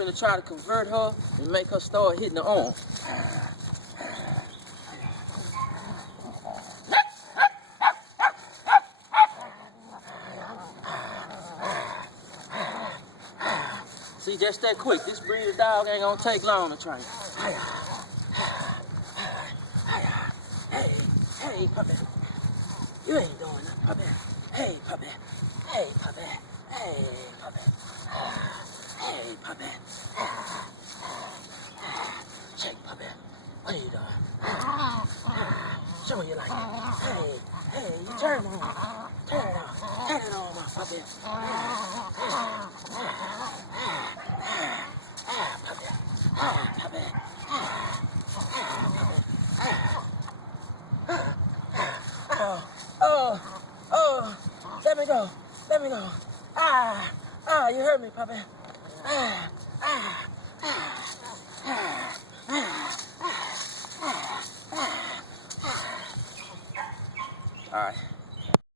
finna try to convert her and make her start hitting the arm. See, just that quick. This breed of dog ain't gonna take long to train. Hey, puppy. You ain't doing nothing, puppy. Hey, puppy. Hey, puppy. Hey, puppy. Hey, puppy. Shake, puppy. What are you doing? Show me you like it. Hey, you turn it on. Turn it on. Turn it on, my puppy. Let me go. Let me go. You hurt me, puppy. All right.